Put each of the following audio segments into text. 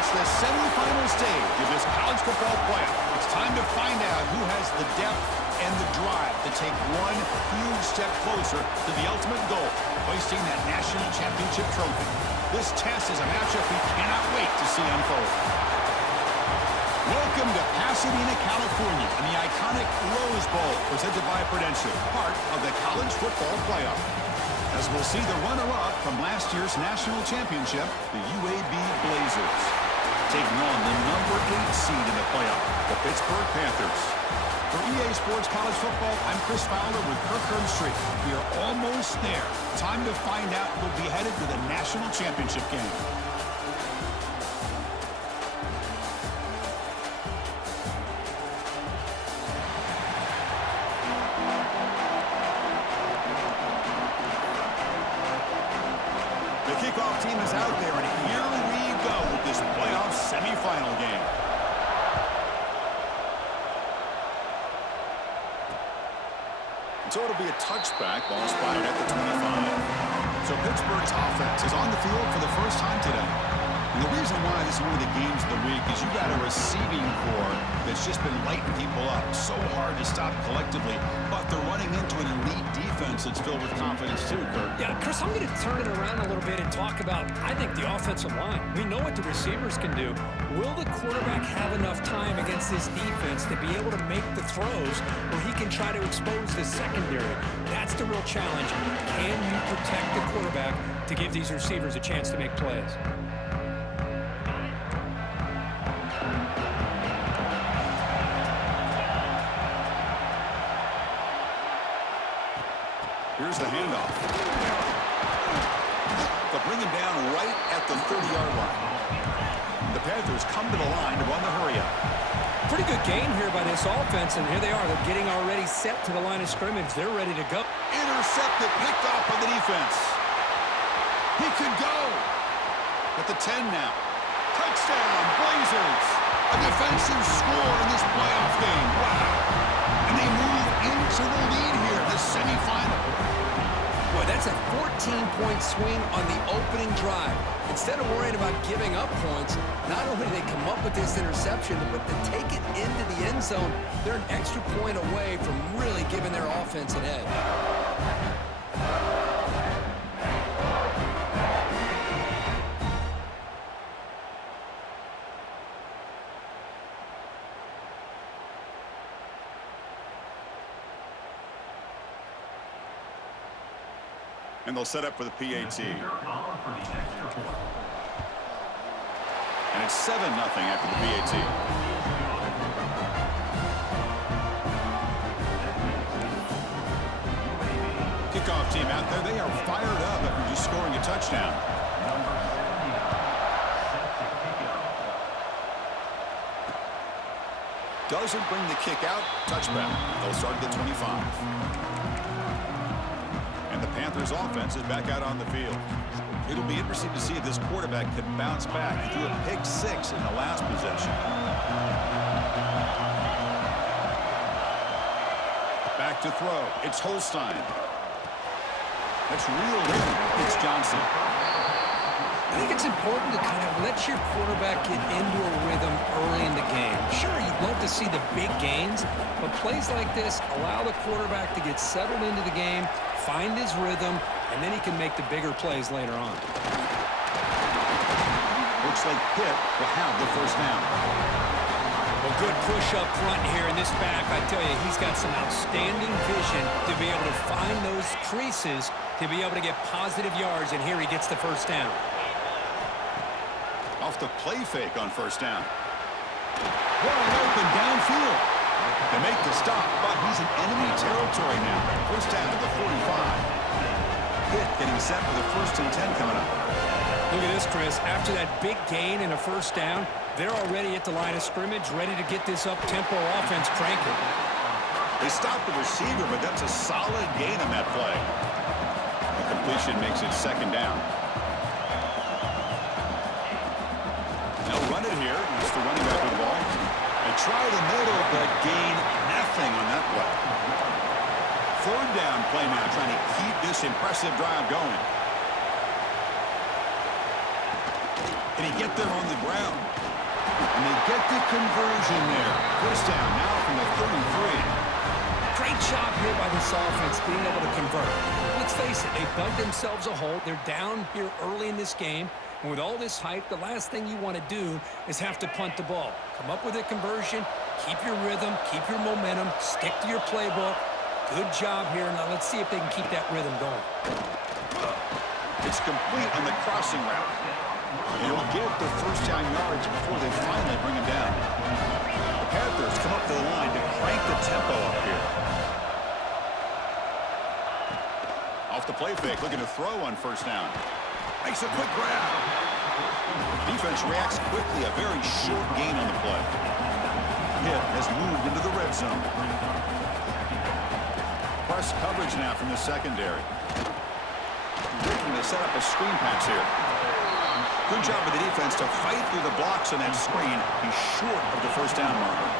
reached the semifinal stage of this college football playoff. It's time to find out who has the depth and the drive to take one huge step closer to the ultimate goal, hoisting that national championship trophy. This test is a matchup we cannot wait to see unfold. Welcome to Pasadena, California, and the iconic Rose Bowl, presented by Prudential, part of the college football playoff. As we'll see the runner-up from last year's national championship, the UAB Blazers, taking on the number 8 seed in the playoff, the Pittsburgh Panthers. For EA Sports College Football, I'm Chris Fowler with Kirk Herbstreit. We are almost there. Time to find out who'll be headed to the national championship game. The kickoff team is out there, and here we go with this playoff semifinal game. So it'll be a touchback, ball spotted at the 25. So Pittsburgh's offense is on the field for the first time today. And the reason why this is one of the games of the week is you got a receiving core that's just been lighting people up. So hard to stop collectively, but they're running into an elite defense that's filled with confidence too, Kirk. Yeah, Chris, I'm going to turn it around a little bit and talk about, I think, the offensive line. We know what the receivers can do. Will the quarterback have enough time against this defense to be able to make the throws where he can try to expose the secondary? That's the real challenge. Can you protect the quarterback to give these receivers a chance to make plays? Here's the handoff. They'll bring him down right at the 30-yard line. The Panthers come to the line to run the hurry-up. Pretty good game here by this offense, and here they are. They're getting already set to the line of scrimmage. They're ready to go. Intercepted, picked off by the defense. He could go. At the 10 now. Touchdown, Blazers. A defensive score in this playoff game. Wow. And they move into the lead here in the semifinal. Boy, that's a 14-point swing on the opening drive. Instead of worrying about giving up points, not only do they come up with this interception, but to take it into the end zone, they're an extra point away from really giving their offense an edge. And they'll set up for the PAT. And it's 7-0 after the PAT. Kickoff team out there. They are fired up after just scoring a touchdown. Doesn't bring the kick out. Touchback. They'll start at the 25. And the Panthers offense is back out on the field. It'll be interesting to see if this quarterback can bounce back. He threw a pick 6 in the last possession. Back to throw. It's Holstein. That's reeled in. It's Johnson. I think it's important to kind of let your quarterback get into a rhythm early in the game. Sure, you'd love to see the big gains, but plays like this allow the quarterback to get settled into the game, find his rhythm, and then he can make the bigger plays later on. Looks like Pitt will have the first down. Well, good push up front here in this back. I tell you, he's got some outstanding vision to be able to find those creases to be able to get positive yards, and here he gets the first down. Off the play fake on first down. Wide open downfield. They make the stop, but he's in enemy territory now. First down to the 45. Pitt getting set for the 1st and 10 coming up. Look at this, Chris. After that big gain and a first down, they're already at the line of scrimmage, ready to get this up-tempo offense cranking. They stopped the receiver, but that's a solid gain on that play. The completion makes it 2nd down. They'll run it here. It's the running back with the ball. They try the middle, but gain nothing on that play. 3rd down play now, trying to keep this impressive drive going. Can he get there on the ground? And they get the conversion there. First down now from the 33. Great job here by this offense being able to convert. Let's face it, they dug themselves a hole. They're down here early in this game. And with all this hype, the last thing you want to do is have to punt the ball. Come up with a conversion, keep your rhythm, keep your momentum, stick to your playbook. Good job here. Now let's see if they can keep that rhythm going. It's complete on the crossing route. It'll get the first down yards before they finally bring him down. The Panthers come up to the line to crank the tempo up here. Off the play fake, looking to throw on first down. Makes a quick grab. Defense reacts quickly, a very short gain on the play. Pitt has moved into the red zone. Press coverage now from the secondary. Looking to set up a screen pass here. Good job of the defense to fight through the blocks on that screen. He's short of the first down marker.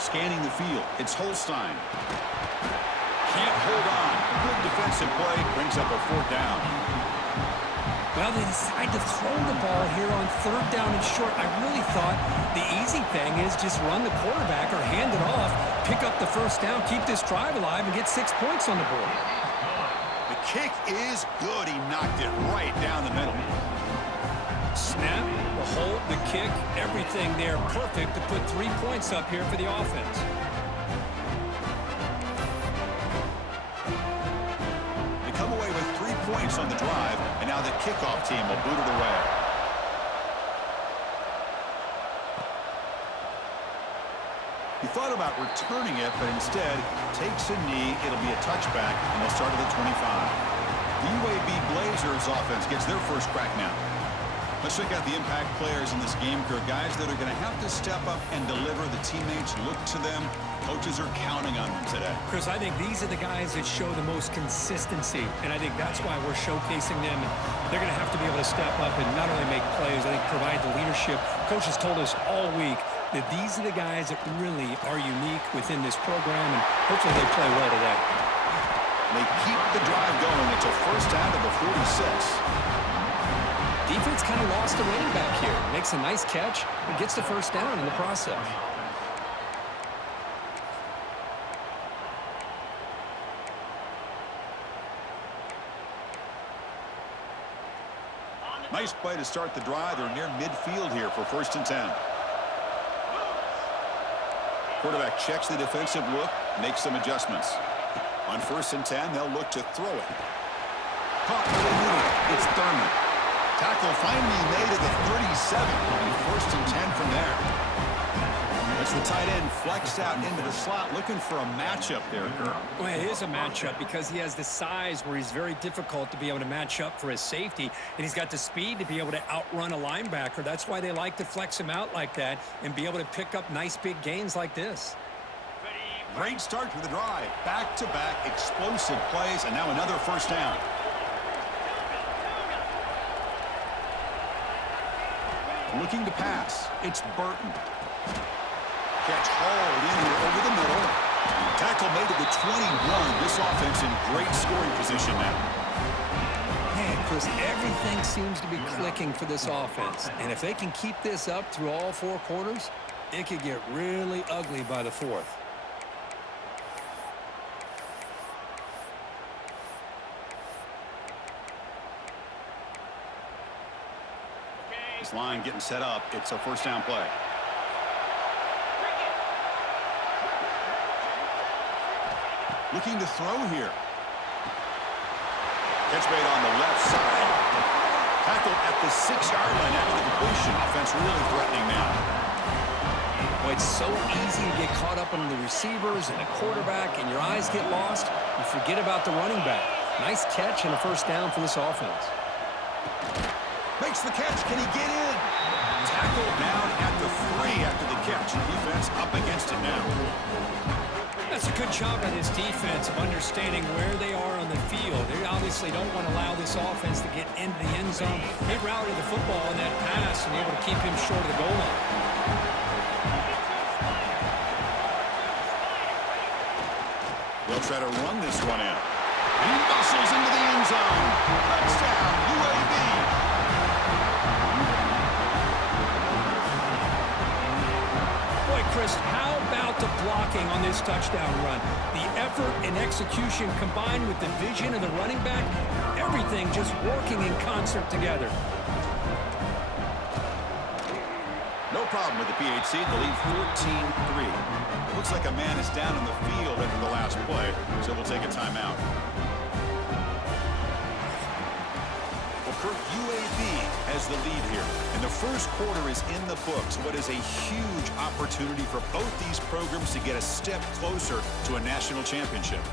Scanning the field, it's Holstein. Can't hold on. Good defensive play, brings up a fourth down. Well, they decide to throw the ball here on third down and short. I really thought the easy thing is just run the quarterback or hand it off, pick up the first down, keep this drive alive, and get 6 points on the board. The kick is good. He knocked it right down the middle. Snap, the hold, the kick, everything there perfect to put 3 points up here for the offense. They come away with 3 points on the drive, and now the kickoff team will boot it away. He thought about returning it, but instead takes a knee. It'll be a touchback, and they'll start at the 25. The UAB Blazers offense gets their first crack now. Let's check out the impact players in this game crew. Guys that are going to have to step up and deliver. The teammates look to them. Coaches are counting on them today. Chris, I think these are the guys that show the most consistency, and I think that's why we're showcasing them. They're going to have to be able to step up and not only make plays, I think provide the leadership. Coaches told us all week that these are the guys that really are unique within this program, and hopefully they play well today. They keep the drive going. It's a first down to the 46. Defense kind of lost a running back here. Makes a nice catch and gets the first down in the process. Nice play to start the drive. They're near midfield here for first and 10. Quarterback checks the defensive look, makes some adjustments. On first and 10, they'll look to throw it. Caught where they need it. It's Thurman. Tackle finally made at the 37. First and 10 from there. It's the tight end flexed out into the slot, looking for a matchup there, Kerr. Well, it is a matchup because he has the size where he's very difficult to be able to match up for his safety, and he's got the speed to be able to outrun a linebacker. That's why they like to flex him out like that and be able to pick up nice big gains like this. Great start to the drive. Back-to-back explosive plays, and now another first down. Looking to pass. It's Burton. Catch hauled in here over the middle. Tackle made to the 21. This offense in great scoring position now. Man, Chris, everything seems to be clicking for this offense. And if they can keep this up through all 4 quarters, it could get really ugly by the 4th. This line getting set up. It's a first down play. Looking to throw here. Catch made on the left side. Tackled at the 6-yard line after the completion. Offense really threatening now. Boy, it's so easy to get caught up on the receivers and the quarterback, and your eyes get lost. You forget about the running back. Nice catch and a first down for this offense. Makes the catch. Can he get in? Tackled down at the 3 after the catch. Defense up against it now. That's a good job by this defense of understanding where they are on the field. They obviously don't want to allow this offense to get into the end zone. They routed the football on that pass and able to keep him short of the goal line. They'll They'll try to run this one in. And he muscles into the end zone. Touchdown, UAB. Boy, Chris, how about the blocking on this touchdown run? The effort and execution combined with the vision of the running back, everything just working in concert together. No problem with the PHC. They lead 14-3. Looks like a man is down in the field after the last play, so we'll take a timeout. Well, Kirk, UAB has the lead here, and the first quarter is in the books. What is a huge opportunity for both these programs to get a step closer to a national championship.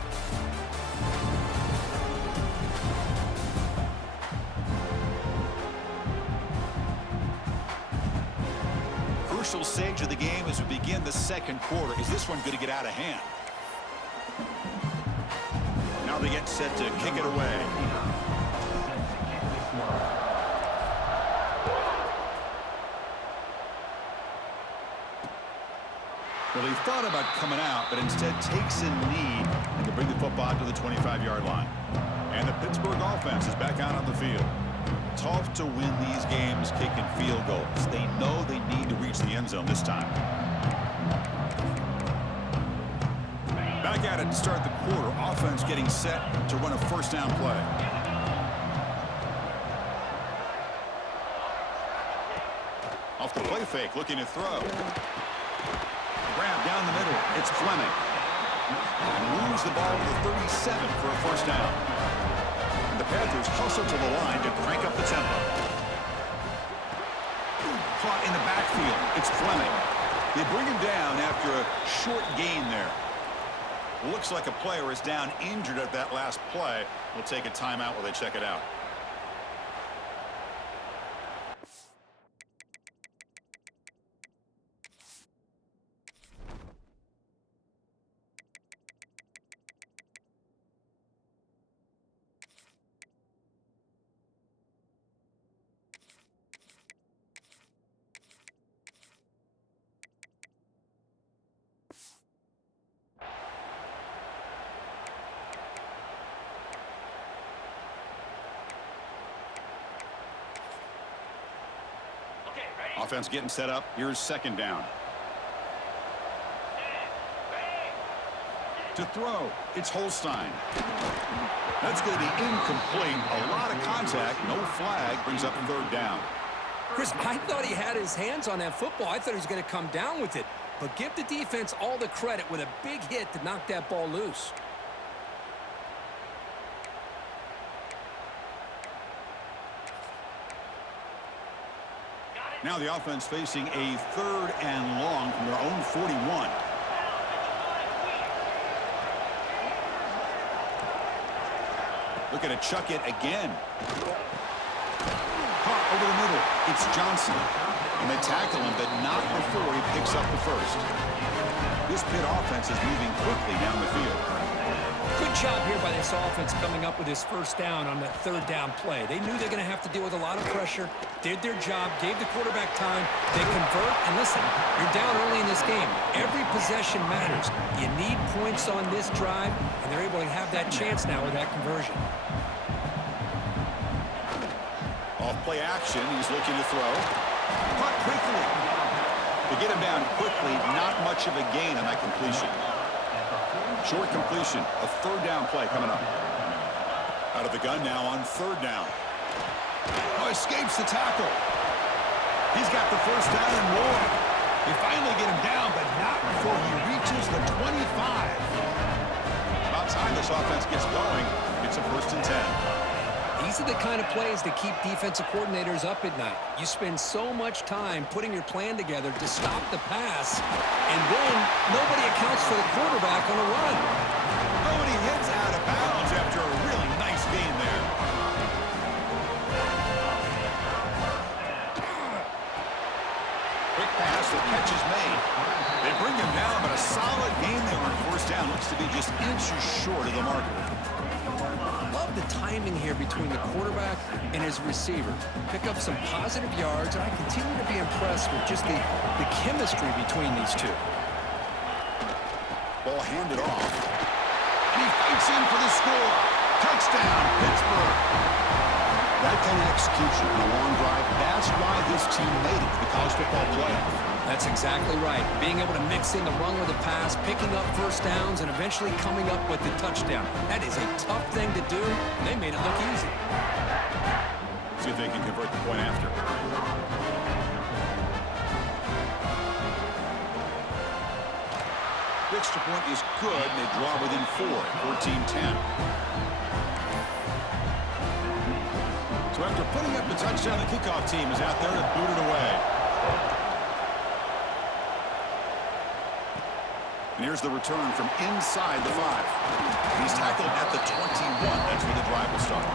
Crucial stage of the game as we begin the second quarter. Is this one going to get out of hand? Now they get set to kick it away. Well, he thought about coming out, but instead takes a knee and to bring the football to the 25-yard line. And the Pittsburgh offense is back out on the field. Tough to win these games kicking field goals. They know they need to reach the end zone this time. Back at it to start the quarter. Offense getting set to run a first down play. Off the play fake, looking to throw. Grab down the middle. It's Fleming. Moves the ball to the 37 for a first down. And the Panthers hustle to the line to crank up the tempo. Caught in the backfield. It's Fleming. They bring him down after a short gain there. Looks like a player is down injured at that last play. We'll take a timeout while they check it out. Offense getting set up. Here's second down. To throw, it's Holstein. That's going to be incomplete. A lot of contact. No flag. Brings up third down. Chris, I thought he had his hands on that football. I thought he was going to come down with it. But give the defense all the credit with a big hit to knock that ball loose. Now the offense facing a third and long from their own 41. Looking to chuck it again. Caught over the middle. It's Johnson. And they tackle him, but not before he picks up the first. This Pitt offense is moving quickly down the field. Good job here by this offense coming up with his first down on the third down play. They knew they're going to have to deal with a lot of pressure, did their job, gave the quarterback time, they convert, and listen, you're down early in this game. Every possession matters. You need points on this drive, and they're able to have that chance now with that conversion. Off play action, he's looking to throw. Caught quickly. To get him down quickly, not much of a gain on that completion. Short completion, a third down play coming up. Out of the gun now on third down. Oh, escapes the tackle. He's got the first down and more. They finally get him down, but not before he reaches the 25. About time this offense gets going. It's a first and 10. These are the kind of plays that keep defensive coordinators up at night. You spend so much time putting your plan together to stop the pass, and then nobody accounts for the quarterback on a run. Oh, and he hits out of bounds after a really nice gain there. Quick pass, the catch is made. They bring him down, but a solid gain there on first down. Looks to be just inches short of the marker. Love the timing here between the quarterback and his receiver. Pick up some positive yards, and I continue to be impressed with just the chemistry between these two. Ball handed off. and he fights in for the score. Touchdown, Pittsburgh. That kind of execution on a long drive, that's why this team made it to the college football playoff. That's exactly right. Being able to mix in the run with the pass, picking up first downs, and eventually coming up with the touchdown. That is a tough thing to do. They made it look easy. See if they can convert the point after. The extra point is good, and they draw within 4, 14-10. So after putting up the touchdown, the kickoff team is out there to boot it away. And here's the return from inside the 5. He's tackled at the 21. That's where the drive will start.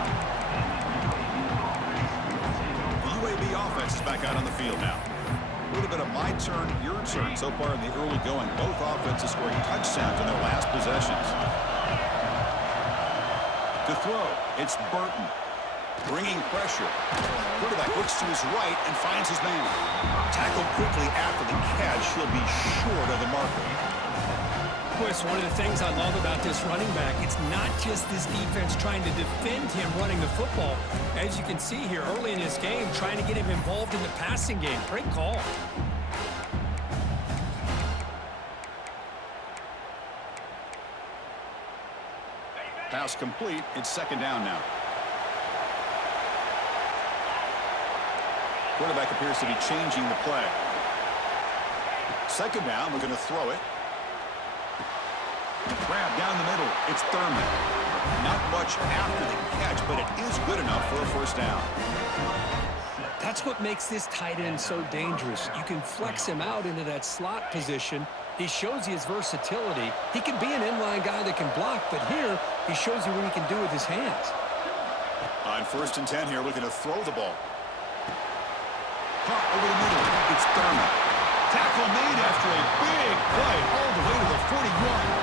The UAB offense is back out on the field now. A little bit of my turn, your turn so far in the early going. Both offenses scoring touchdowns in their last possessions. To throw, it's Burton. Bringing pressure. Quarterback looks to his right and finds his man. Tackled quickly after the catch. He'll be short of the marker. Chris, one of the things I love about this running back, it's not just this defense trying to defend him running the football. As you can see here early in this game, trying to get him involved in the passing game. Great call. Pass complete. It's second down now. Quarterback appears to be changing the play. Second down, we're going to throw it. Grab down the middle. It's Thurman. Not much after the catch, but it is good enough for a first down. That's what makes this tight end so dangerous. You can flex him out into that slot position. He shows you his versatility. He can be an inline guy that can block, but here he shows you what he can do with his hands. On 1st and 10 here, looking to throw the ball. Caught over the middle. It's Thurman. Tackle made after a big play all the way to the 41.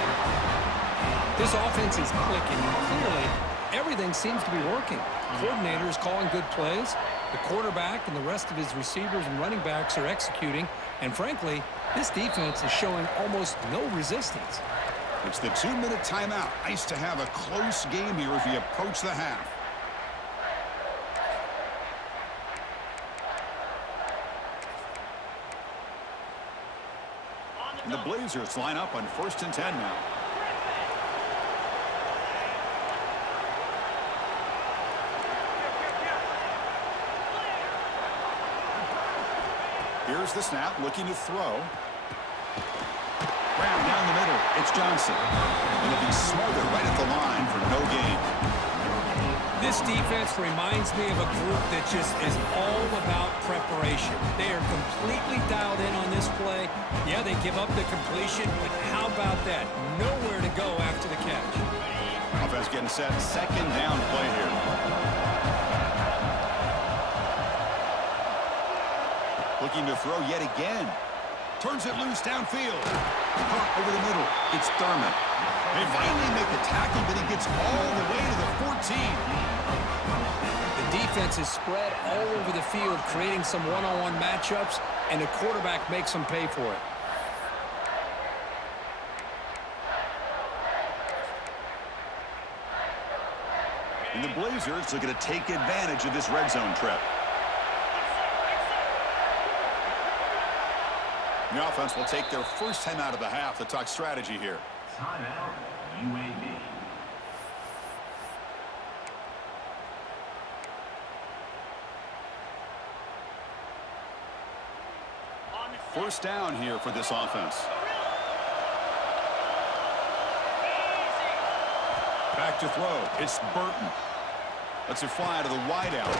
This offense is clicking, and clearly everything seems to be working. Coordinators calling good plays. The quarterback and the rest of his receivers and running backs are executing. And frankly, this defense is showing almost no resistance. It's the 2-minute timeout. Nice to have a close game here as we approach the half. And the Blazers line up on 1st and 10 now. Here's the snap, looking to throw. Ram down the middle. It's Johnson. And it'll be smothered right at the line for no gain. This defense reminds me of a group that just is all about preparation. They are completely dialed in on this play. Yeah, they give up the completion, but how about that? Nowhere to go after the catch. Offense getting set. Second down play here. Looking to throw yet again. Turns it loose downfield. Caught over the middle. It's Thurman. They finally make the tackle, but he gets all the way to the 14. The defense is spread all over the field, creating some one-on-one matchups, and the quarterback makes them pay for it. And the Blazers are going to take advantage of this red zone trip. The offense will take their first time out of the half to talk strategy here. Timeout, UAB. First down here for this offense. Back to throw. It's Burton. Lets it fly to the wideout.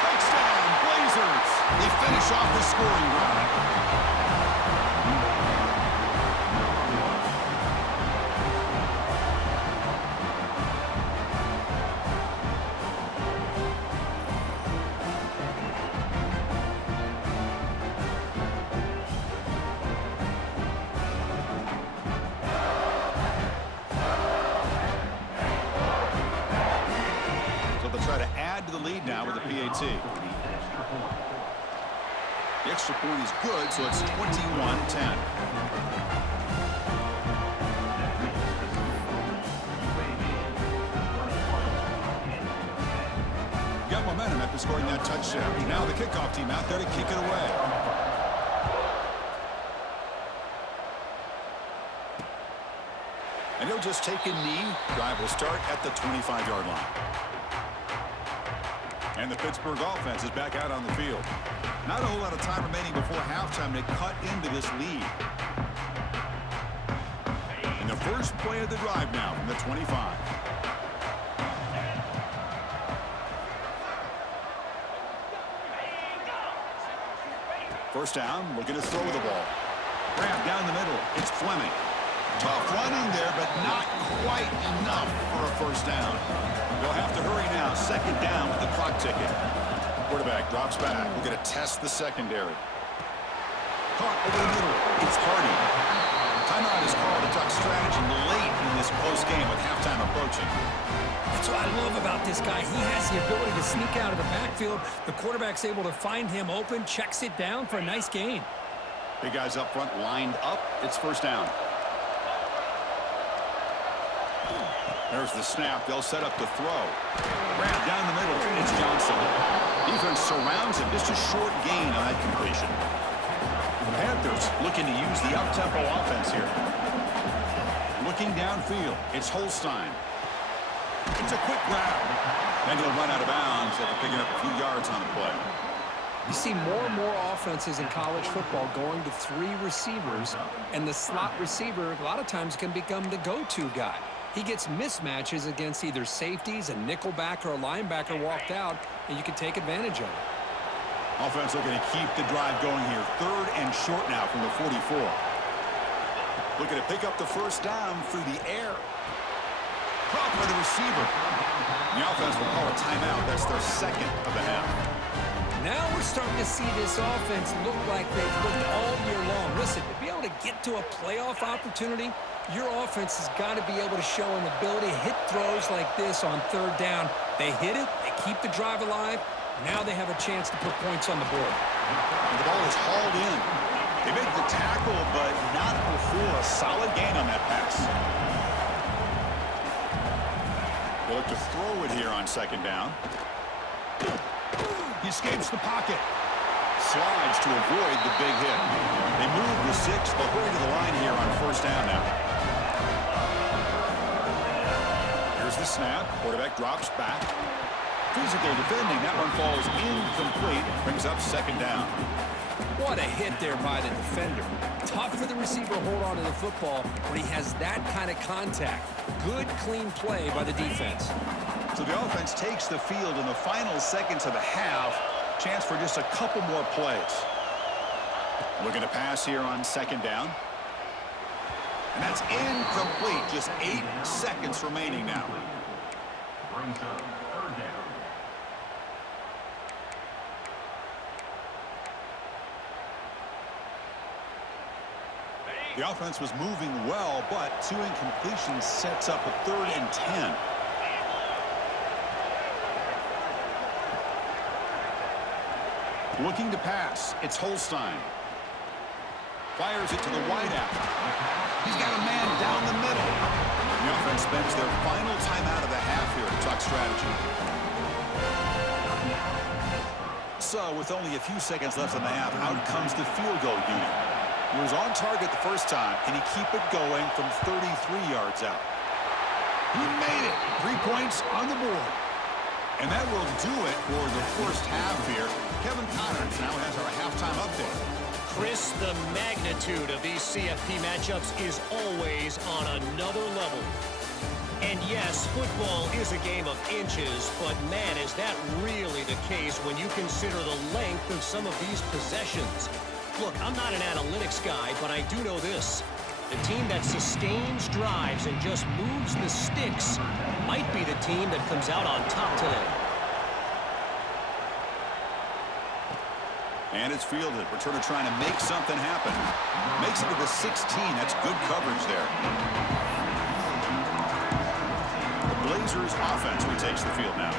Touchdown, Blazers! They finish off the scoring drive. The extra point is good, so it's 21-10. after scoring that touchdown. Now the kickoff team out there to kick it away. And he'll just take a knee. Drive will start at the 25-yard line. And the Pittsburgh offense is back out on the field. Not a whole lot of time remaining before halftime to cut into this lead. And the first play of the drive now from the 25. First down, looking to throw the ball. Grab down the middle. It's Fleming. Tough running there, but not quite enough for a first down. They'll have to hurry now. Second down with the clock ticking. Quarterback drops back. We're going to test the secondary. Caught over the middle. It's Hardy. Timeout is called to talk strategy late in this close game with halftime approaching. That's what I love about this guy. He has the ability to sneak out of the backfield. The quarterback's able to find him open, checks it down for a nice gain. Big guys up front lined up. It's first down. There's the snap. They'll set up the throw. Grab down the middle. It's Johnson. Defense surrounds him. Just a short gain on that completion. The Panthers looking to use the up-tempo offense here. Looking downfield. It's Holstein. It's a quick grab. Then he'll run out of bounds after picking up a few yards on the play. You see more and more offenses in college football going to 3 receivers, and the slot receiver a lot of times can become the go-to guy. He gets mismatches against either safeties, a nickelback, or a linebacker walked out, and you can take advantage of it. Offense looking to keep the drive going here. Third and short now from the 44. Looking to pick up the first down through the air. Caught by the receiver. The offense will call a timeout. That's their second of the half. Now we're starting to see this offense look like they've looked all year long. Listen, to be able to get to a playoff opportunity, your offense has got to be able to show an ability to hit throws like this on third down. They hit it, they keep the drive alive. Now they have a chance to put points on the board. And the ball is hauled in. They make the tackle, but not before a solid gain on that pass. They look to throw it here on second down. He escapes the pocket. Slides to avoid the big hit. They move the 6. They'll hurry to the line here on first down now. Here's the snap. Quarterback drops back. Physical defending. That one falls incomplete. Brings up second down. What a hit there by the defender. Tough for the receiver to hold on to the football when he has that kind of contact. Good, clean play by the defense. So the offense takes the field in the final seconds of the half. Chance for just a couple more plays. Looking to pass here on second down. And that's incomplete. Just 8 seconds remaining now. Brings up third down. The offense was moving well, but 2 incompletions sets up a 3rd and 10. Looking to pass. It's Holstein. Fires it to the wideout. He's got a man down the middle. The offense spends their final timeout of the half here to talk strategy. So, with only a few seconds left in the half, out comes the field goal unit. He was on target the first time. Can he keep it going from 33 yards out? He made it. 3 points on the board. And that will do it for the first half here. Kevin Connors now has our halftime update. Chris, the magnitude of these CFP matchups is always on another level. And yes, football is a game of inches, but man, is that really the case when you consider the length of some of these possessions. Look, I'm not an analytics guy, but I do know this. The team that sustains drives and just moves the sticks might be the team that comes out on top today. And it's fielded. Returner trying to make something happen. Makes it to the 16. That's good coverage there. The Blazers offense retakes the field now.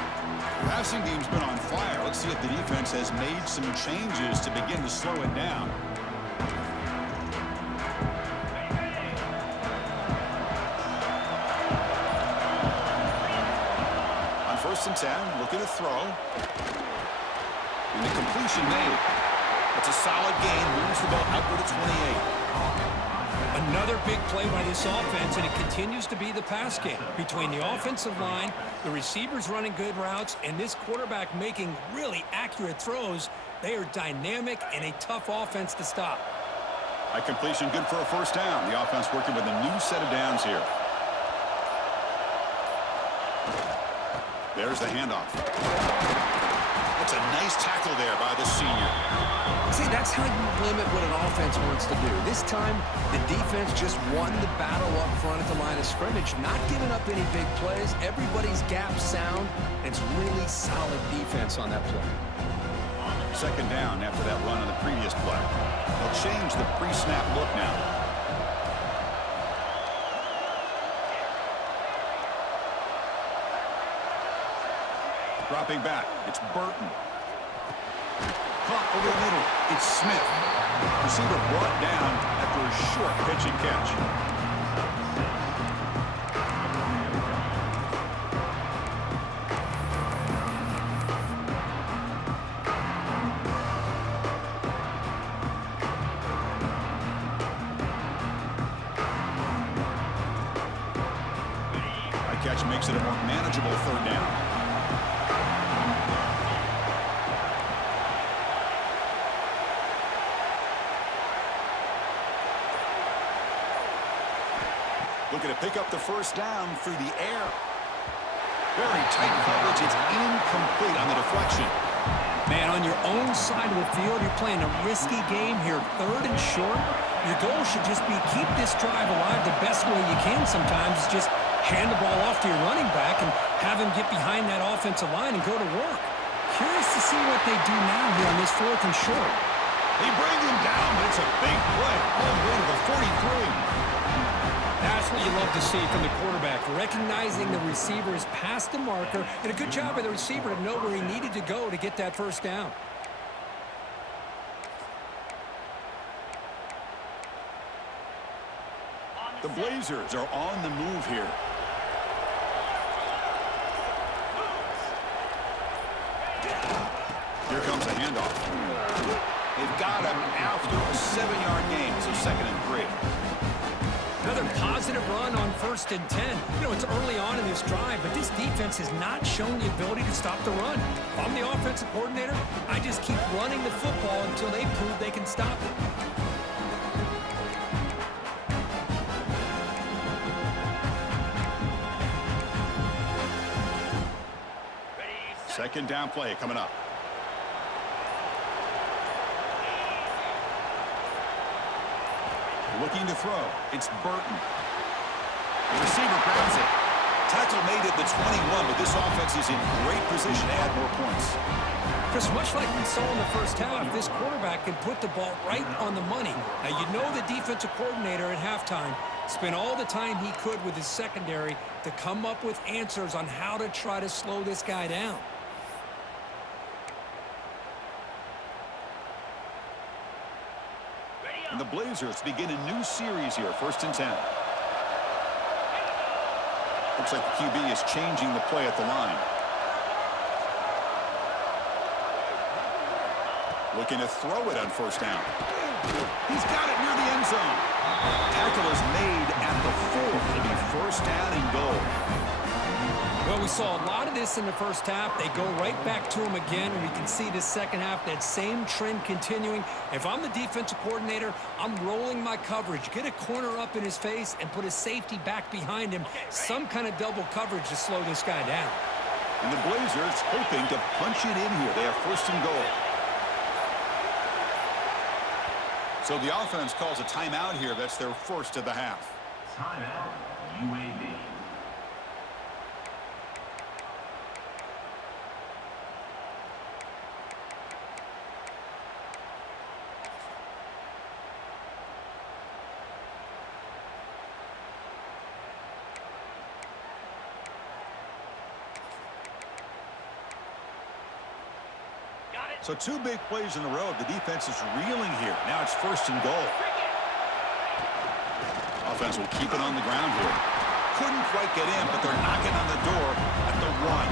Passing game's been on fire. Let's see if the defense has made some changes to begin to slow it down. On 1st and 10, looking to throw. And the completion made. It's a solid gain. Moves the ball out to the 28. Another big play by this offense, and it continues to be the pass game. Between the offensive line, the receivers running good routes, and this quarterback making really accurate throws, they are dynamic and a tough offense to stop. A completion good for a first down. The offense working with a new set of downs here. There's the handoff. That's a nice tackle there by the senior. See, that's how you limit what an offense wants to do. This time, the defense just won the battle up front at the line of scrimmage, not giving up any big plays. Everybody's gap sound. It's really solid defense on that play. Second down after that run on the previous play. They'll change the pre-snap look now. Dropping back, it's Burton. Caught over the middle, it's Smith. Receiver brought down after a short pitch and catch. That catch makes it a more manageable third down. Looking to pick up the first down through the air. Very tight coverage. It's incomplete on the deflection. Man, on your own side of the field, you're playing a risky game here. Third and short. Your goal should just be keep this drive alive the best way you can sometimes. Is just hand the ball off to your running back and have him get behind that offensive line and go to work. Curious to see what they do now here on this fourth and short. They bring him down, but it's a big play. All the way to the 43. That's what you love to see from the quarterback, recognizing the receiver is past the marker, and a good job by the receiver to know where he needed to go to get that first down. The Blazers are on the move here. Here comes a handoff. They've got him after a 7-yard gain, so 2nd and 3. Another positive run on 1st and 10. You know, it's early on in this drive, but this defense has not shown the ability to stop the run. If I'm the offensive coordinator, I just keep running the football until they prove they can stop it. Second down play coming up. Looking to throw. It's Burton. The receiver grabs it. Tackle made at the 21, but this offense is in great position to add more points. Chris, much like we saw in the first half, this quarterback can put the ball right on the money. Now, you know the defensive coordinator at halftime spent all the time he could with his secondary to come up with answers on how to try to slow this guy down. And the Blazers begin a new series here, 1st and 10. Looks like the QB is changing the play at the line. Looking to throw it on 1st down. He's got it near the end zone. Tackle is made at the 4. It'll be 1st down and goal. Well, we saw a lot of this in the first half. They go right back to him again, and we can see the second half, that same trend continuing. If I'm the defensive coordinator, I'm rolling my coverage. Get a corner up in his face and put a safety back behind him. Some kind of double coverage to slow this guy down. And the Blazers hoping to punch it in here. They have 1st and goal. So the offense calls a timeout here. That's their first of the half. Timeout, UAB. So 2 big plays in a row. The defense is reeling here. Now it's 1st and goal. Offense will keep it on the ground here. Couldn't quite get in, but they're knocking on the door at the 1.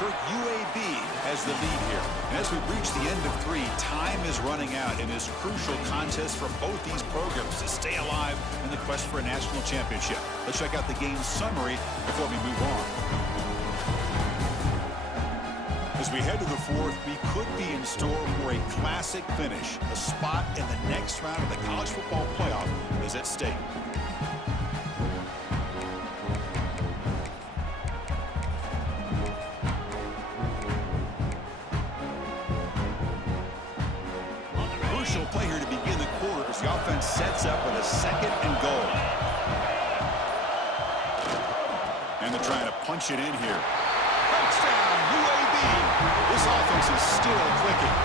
Kirk, UAB has the lead here. And as we reach the end of 3, time is running out in this crucial contest for both these programs to stay alive in the quest for a national championship. Let's check out the game summary before we move on. As we head to the 4th, we could be in store for a classic finish. A spot in the next round of the college football playoff is at stake. Crucial play here to begin the quarter as the offense sets up with a 2nd and goal. And they're trying to punch it in here. Touchdown, UAB. This offense is still clicking.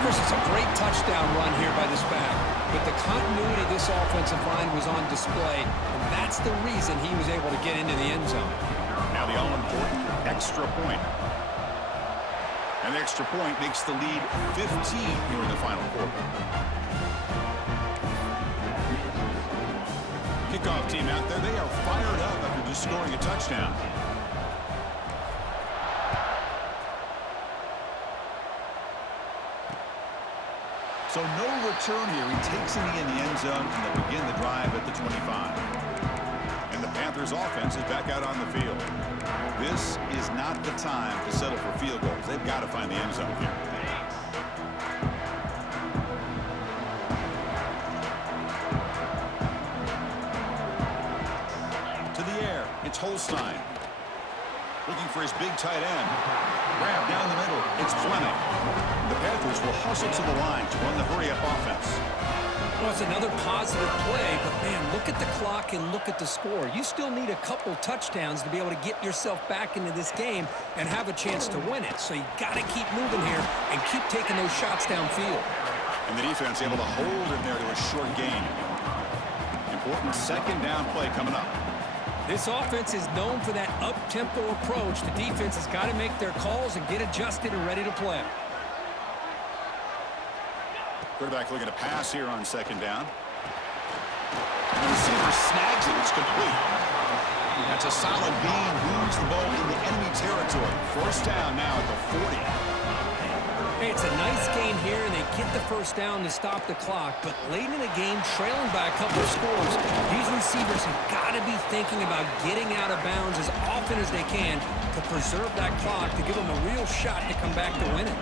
Chris, it's a great touchdown run here by this back. But the continuity of this offensive line was on display, and that's the reason he was able to get into the end zone. Now the all-important extra point. And the extra point makes the lead 15 here in the final quarter. Kickoff team out there. They are fired up after just scoring a touchdown. So no return here. He takes it in the end zone, and they'll begin the drive at the 25. And the Panthers offense is back out on the field. This is not the time to settle for field goals. They've got to find the end zone here. To the air, it's Holstein. Looking for his big tight end. Grab down the middle. It's Fleming. The Panthers will hustle to the line to run the hurry-up offense. Well, it's another positive play, but, man, look at the clock and look at the score. You still need a couple touchdowns to be able to get yourself back into this game and have a chance to win it. So you got to keep moving here and keep taking those shots downfield. And the defense able to hold him there to a short gain. Important 2nd down play coming up. This offense is known for that up-tempo approach. The defense has got to make their calls and get adjusted and ready to play. Quarterback looking to pass here on 2nd down. And the receiver snags it. It's complete. That's a solid gain. Moves the ball into enemy territory. 1st down now at the 40. Hey, it's a nice game here, and they get the 1st down to stop the clock. But late in the game, trailing by a couple of scores, these receivers have got to be thinking about getting out of bounds as often as they can to preserve that clock, to give them a real shot to come back to win it.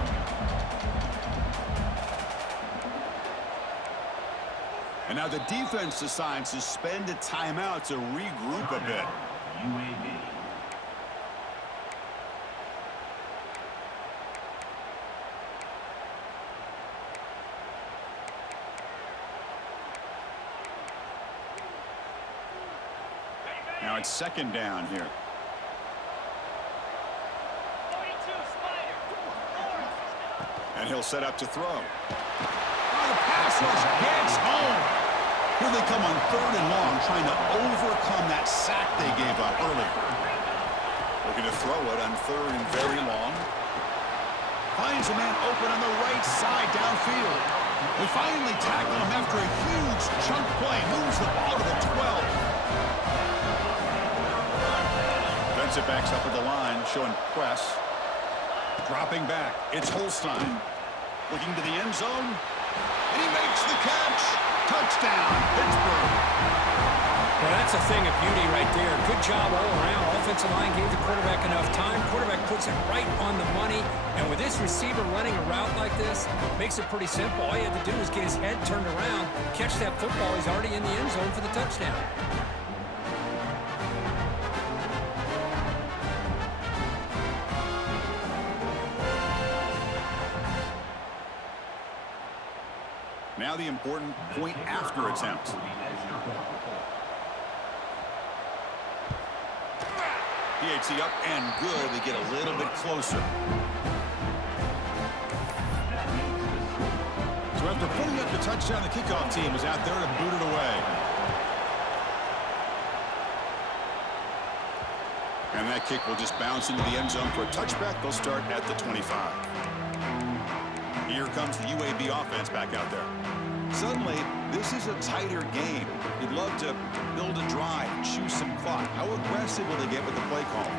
And now the defense decides to spend a timeout to regroup a bit. UAB. Now it's 2nd down here. And he'll set up to throw. Oh, the pass rush gets home. Here they come on 3rd and long, trying to overcome that sack they gave up earlier. Looking to throw it on 3rd and very long. Finds a man open on the right side downfield. They finally tackle him after a huge chunk play. Moves the ball to the 12. Defensive backs up at the line, showing press. Dropping back, it's Holstein. Looking to the end zone, and he makes the catch. Touchdown, Pittsburgh. Well, that's a thing of beauty right there. Good job all around. Offensive line gave the quarterback enough time. Quarterback puts it right on the money. And with this receiver running a route like this, makes it pretty simple. All you have to do is get his head turned around, catch that football. He's already in the end zone for the touchdown. Now the important point after attempt. PAT up and good. They get a little bit closer. So after putting up the touchdown, the kickoff team is out there to boot it away. And that kick will just bounce into the end zone for a touchback. They'll start at the 25. Here comes the UAB offense back out there. Suddenly, this is a tighter game. You'd love to build a drive, choose some clock. How aggressive will they get with the play call?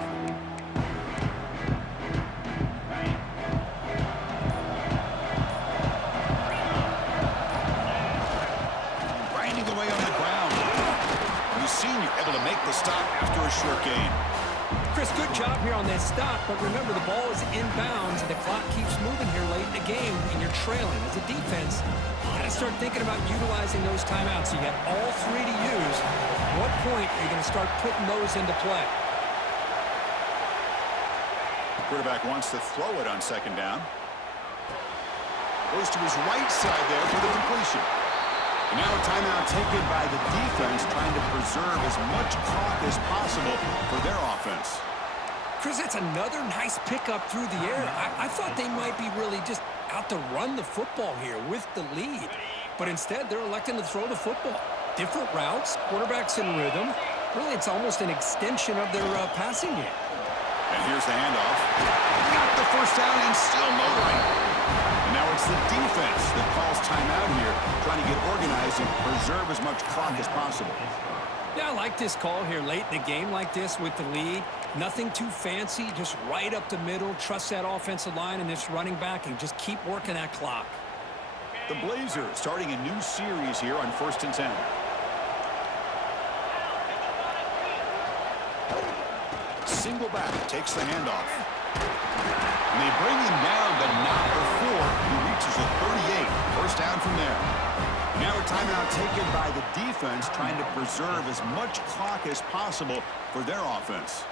the stop after a short gain. Chris, good job here on that stop, but remember the ball is inbounds and the clock keeps moving here late in the game and you're trailing. As a defense, you got to start thinking about utilizing those timeouts. You got all three to use. At what point are you going to start putting those into play? Quarterback wants to throw it on second down. Goes to his right side there for the completion. And now a timeout taken by the defense, trying to preserve as much clock as possible for their offense. Chris, that's another nice pickup through the air. I thought they might be really just out to run the football here with the lead. But instead, they're electing to throw the football. Different routes, quarterbacks in rhythm. Really, it's almost an extension of their passing game. And here's the handoff. Got the first down and still motoring. And now it's the defense that calls timeout here, trying to get organized and preserve as much clock as possible. Yeah, I like this call here late in a game like this with the lead. Nothing too fancy, just right up the middle. Trust that offensive line and this running back and just keep working that clock. The Blazers starting a new series here on 1st and 10. Single back takes the handoff. And they bring him down, but not before he reaches the 38. First down from there. Now a timeout taken by the defense, trying to preserve as much clock as possible for their offense.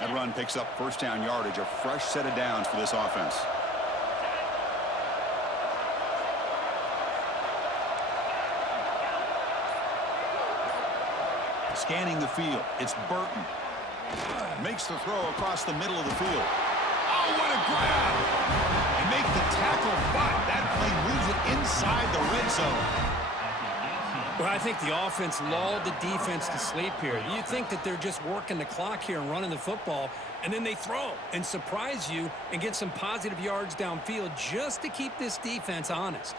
That run picks up first down yardage, a fresh set of downs for this offense. Scanning the field, it's Burton. Makes the throw across the middle of the field. Oh, what a grab! And make the tackle, but that play moves it inside the red zone. Well, I think the offense lulled the defense to sleep here. You think that they're just working the clock here and running the football, and then they throw and surprise you and get some positive yards downfield just to keep this defense honest.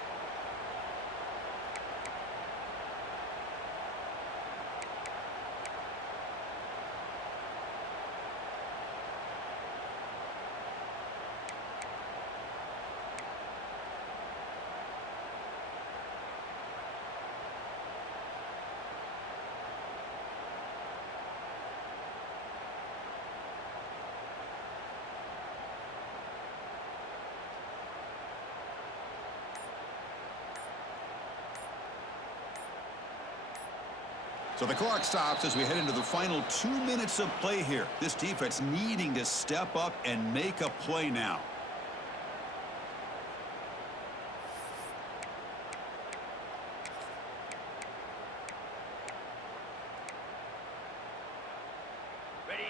So the clock stops as we head into the final 2 minutes of play here. This defense needing to step up and make a play now.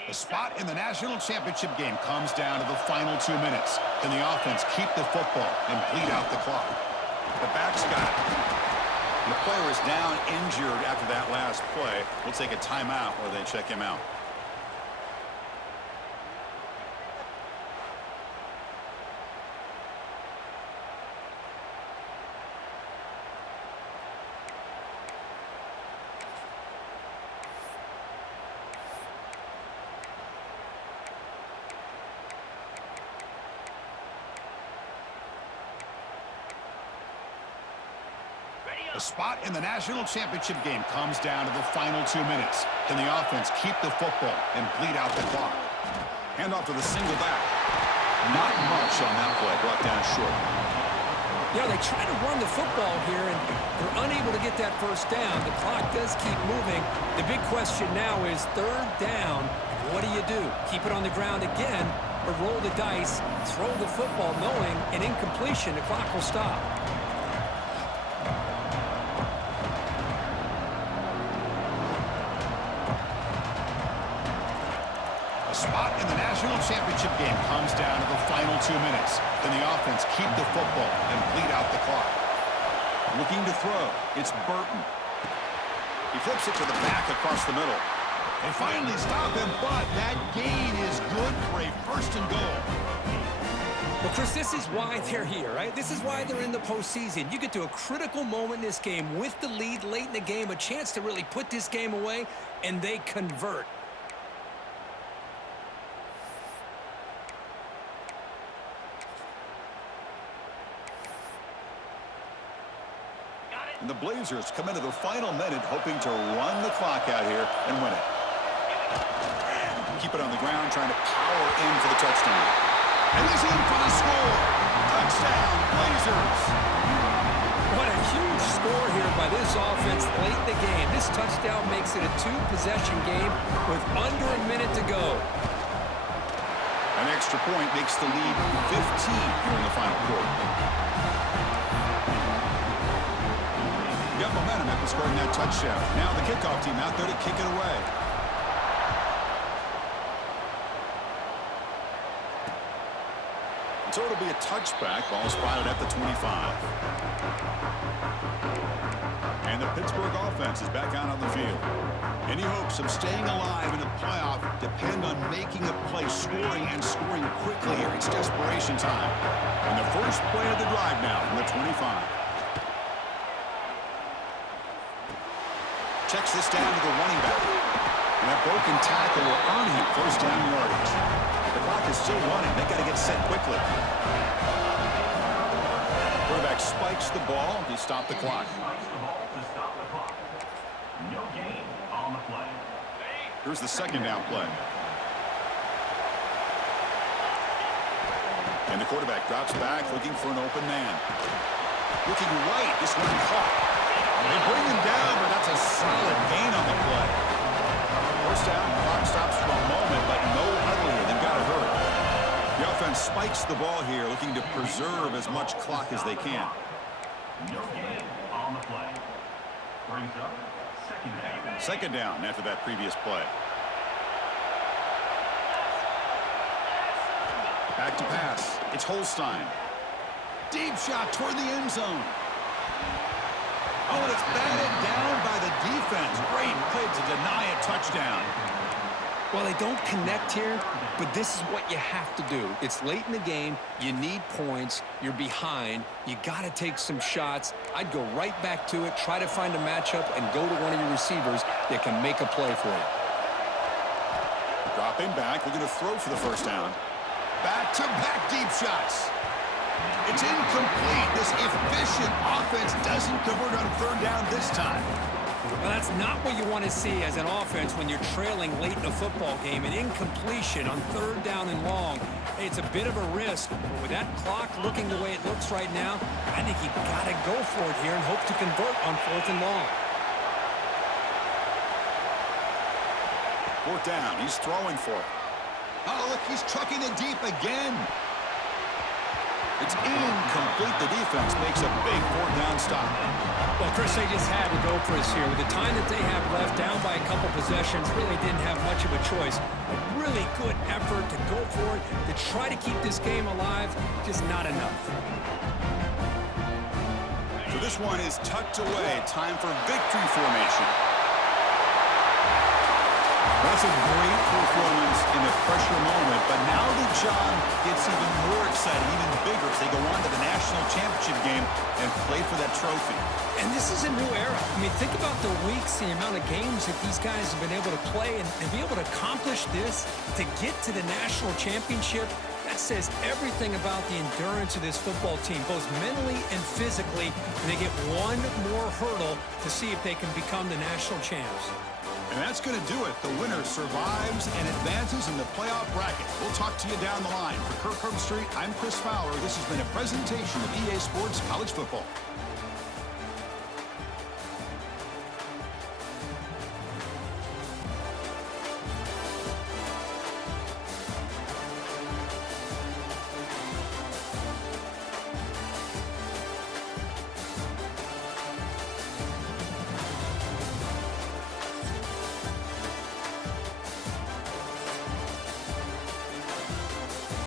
The spot in the national championship game comes down to the final 2 minutes. Can the offense keep the football and bleed out the clock? The back's got it. The player is down injured after that last play. We'll take a timeout or they check him out. The spot in the national championship game comes down to the final 2 minutes. Can the offense keep the football and bleed out the clock? Hand off to the single back. Not much on that play, brought down short. Yeah, they try to run the football here, and they're unable to get that first down. The clock does keep moving. The big question now is third down. What do you do? Keep it on the ground again, or roll the dice, throw the football knowing an incompletion, the clock will stop. Spot in the national championship game comes down to the final 2 minutes. Can the offense keep the football and bleed out the clock? Looking to throw. It's Burton. He flips it to the back across the middle. They finally stop him, but that gain is good for a first and goal. Well, Chris, this is why they're here, right? This is why they're in the postseason. You get to a critical moment in this game with the lead late in the game, a chance to really put this game away, and they convert. And the Blazers come into the final minute hoping to run the clock out here and win it. Keep it on the ground, trying to power in for the touchdown. And he's in for the score. Touchdown, Blazers. What a huge score here by this offense late in the game. This touchdown makes it a two-possession game with under a minute to go. An extra point makes the lead 15 here in the final quarter. Got momentum after scoring that touchdown. Now the kickoff team out there to kick it away. So it'll be a touchback. Ball spotted at the 25. And the Pittsburgh offense is back out on the field. Any hopes of staying alive in the playoff depend on making a play, scoring and scoring quickly here. It's desperation time. And the first play of the drive now from the 25. Checks this down to the running back. And a broken tackle will earn him first down yardage. The clock is still running. They've got to get set quickly. Quarterback spikes the ball to stop the clock. No gain on the play. Here's the second down play. And the quarterback drops back looking for an open man. Looking right. This one caught. They bring him down, but that's a solid gain on the play. First down, clock stops for a moment, but no huddle here. They've got to hurry. The offense spikes the ball here, looking to preserve as much clock as they can. No gain on the play. Brings up second down. Second down after that previous play. Back to pass. It's Holstein. Deep shot toward the end zone. Oh, and it's batted down by the defense. Great play to deny a touchdown. Well, they don't connect here, but this is what you have to do. It's late in the game. You need points. You're behind. You got to take some shots. I'd go right back to it, try to find a matchup, and go to one of your receivers that can make a play for you. Dropping back. We're going to throw for the first down. Back-to-back deep shots. It's incomplete. This efficient offense doesn't convert on third down this time. Well, that's not what you want to see as an offense when you're trailing late in a football game. An incompletion on third down and long. Hey, it's a bit of a risk, but with that clock looking the way it looks right now, I think you've got to go for it here and hope to convert on fourth and long. Fourth down. He's throwing for it. Oh, look, he's trucking it deep again. It's incomplete. The defense makes a big fourth down stop. Well, Chris, they just had to go for us here. With the time that they have left, down by a couple possessions, really didn't have much of a choice. A really good effort to go for it, to try to keep this game alive, just not enough. So this one is tucked away. Time for victory formation. That's a great performance in a pressure moment, but now the job gets even more exciting, even bigger as they go on to the national championship game and play for that trophy. And this is a new era. I mean, think about the weeks, the amount of games that these guys have been able to play and be able to accomplish this, to get to the national championship. That says everything about the endurance of this football team, both mentally and physically. And they get one more hurdle to see if they can become the national champs. And that's going to do it. The winner survives and advances in the playoff bracket. We'll talk to you down the line. For Kirk Herbstreit, I'm Chris Fowler. This has been a presentation of EA Sports College Football.